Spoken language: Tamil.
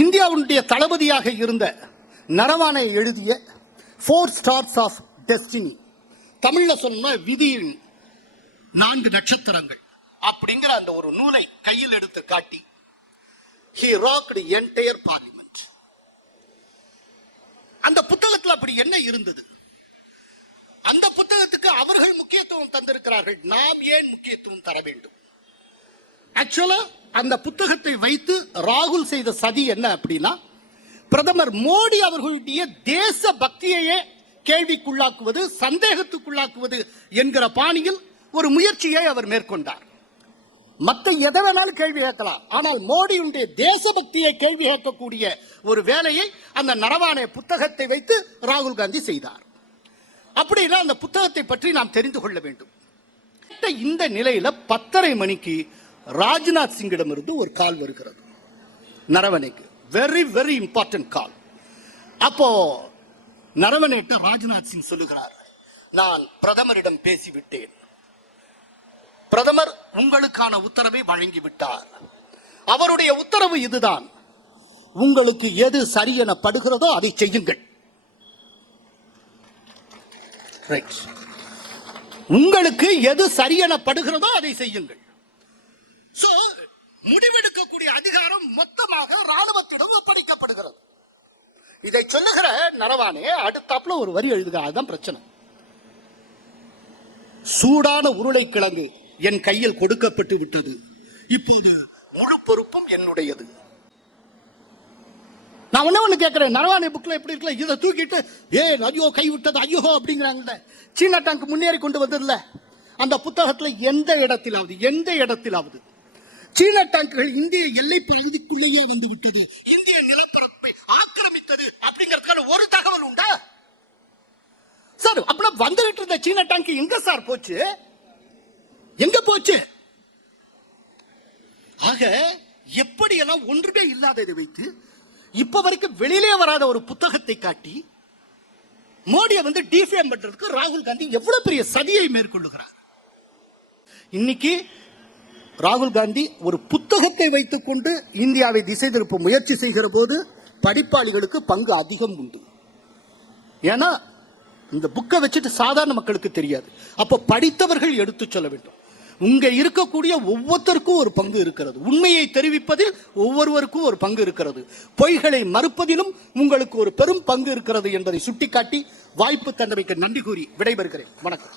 இந்தியாவுடைய தளபதியாக இருந்த நரவானை எழுதிய 4 ஸ்டார்ஸ் ஆஃப் டெஸ்டினி, தமிழ்ல சொன்னா விதியின் 4 நட்சத்திரங்கள் அப்படிங்கிற அந்த ஒரு நூலை கையில் எடுத்து காட்டி he rocked entire parliament. அந்த புத்தகத்தில் அப்படி என்ன இருந்தது? அந்த புத்தகத்துக்கு அவர்கள் முக்கியத்துவம் தந்திருக்கிறார்கள், நாம் ஏன் முக்கியத்துவம் தர வேண்டும்? ஆக்சுவலா அந்த புத்தகத்தை வைத்து ராகுல் செய்த சதி என்ன அப்படின்னா, பிரதமர் மோடி அவர்களுடைய தேச பக்தியையே கேள்விக்குள்ளாக்குவது, சந்தேகத்துக்குள்ளாக்குவது என்கிற பாணியில் ஒரு முயற்சியை அவர் மேற்கொண்டார். மற்ற எதை வேணாலும் கேள்வி கேட்கலாம், ஆனால் மோடியுடைய தேசபக்தியை கேள்வி கேட்கக்கூடிய ஒரு வேலையை அந்த நரவானே புத்தகத்தை வைத்து ராகுல் காந்தி செய்தார். அப்படின்னா அந்த புத்தகத்தை பற்றி நாம் தெரிந்து கொள்ள வேண்டும். இந்த நிலையில 10:30 மணிக்கு ராஜ்நாத் சிங்கிடமிருந்து ஒரு கால் வருகிறது நரவனேக்கு. Very very important call. அப்போ நரவனேட்ட ராஜ்நாத் சிங் சொல்லுகிறார், நான் பிரதமரிடம் பேசிவிட்டேன், பிரதமர் உங்களுக்கான உத்தரவை வழங்கிவிட்டார். அவருடைய உத்தரவு இதுதான், உங்களுக்கு எது சரியென படுகிறதோ அதை செய்யுங்கள். உங்களுக்கு எது சரியென படுகிறதோ அதை செய்யுங்கள். முடிவெடுக்கக்கூடிய அதிகாரம் மொத்தமாக ராணுவத்திடம் ஒப்படைக்கப்படுகிறது. இதை சொல்லுகிற நரவானே அடுத்தாப்புல ஒரு வரி எழுதுக, அதுதான் பிரச்சனை. சூடான உருளைக்கிழங்கு என் கையில் கொடுக்கப்பட்டு விட்டது, இப்போது முழு பொறுப்பும் என்னுடையது. நான் ஒண்ணு கேட்கிறேன், நரவானே புக்ல எப்படி இருக்கல, இதை தூக்கிட்டு ஐயோ கை விட்டது ஐயோ அப்படிங்கிறாங்கல்ல. சீனா டேங்க் முன்னேறி கொண்டு வந்ததுல அந்த புத்தகத்துல எந்த இடத்திலாவது சீன டேங்குகள் இந்திய எல்லை பகுதிக்குள்ளேயே வந்து விட்டது, இந்திய நிலப்பரப்பை ஆக்கிரமித்தது அப்படிங்கிறதுக்கான ஒரு தகவல் உண்டா சார்? அப்படின்னா வந்துகிட்டு இருந்த சீன டேங்க் எங்க சார் போச்சு? எங்க போச்சு? ஆக எப்படியெல்லாம் ஒன்றுமே இல்லாததை வைத்து இப்ப வரைக்கும் வெளியிலே வராத ஒரு புத்தகத்தை காட்டி மோடியை டிஃபேம் பண்றதுக்கு ராகுல் காந்தி எவ்வளவு பெரிய சதியை மேற்கொள்ளுகிறார். இன்னைக்கு ராகுல் காந்தி ஒரு புத்தகத்தை வைத்துக் கொண்டு இந்தியாவை திசை திருப்ப முயற்சி செய்கிற போது படிப்பாளிகளுக்கு பங்கு அதிகம் உண்டு. ஏன்னா இந்த புக்கை வச்சுட்டு சாதாரண மக்களுக்கு தெரியாது. அப்ப படித்தவர்கள் எடுத்து சொல்ல வேண்டும். உங்க இருக்கக்கூடிய ஒவ்வொருத்தருக்கும் ஒரு பங்கு இருக்கிறது, உண்மையை தெரிவிப்பதில் ஒவ்வொருவருக்கும் ஒரு பங்கு இருக்கிறது, பொய்களை மறுப்பதிலும் உங்களுக்கு ஒரு பெரும் பங்கு இருக்கிறது என்பதை சுட்டிக்காட்டி வாய்ப்பு தந்தமைக்கு நன்றி கூறி விடைபெறுகிறேன். வணக்கம்.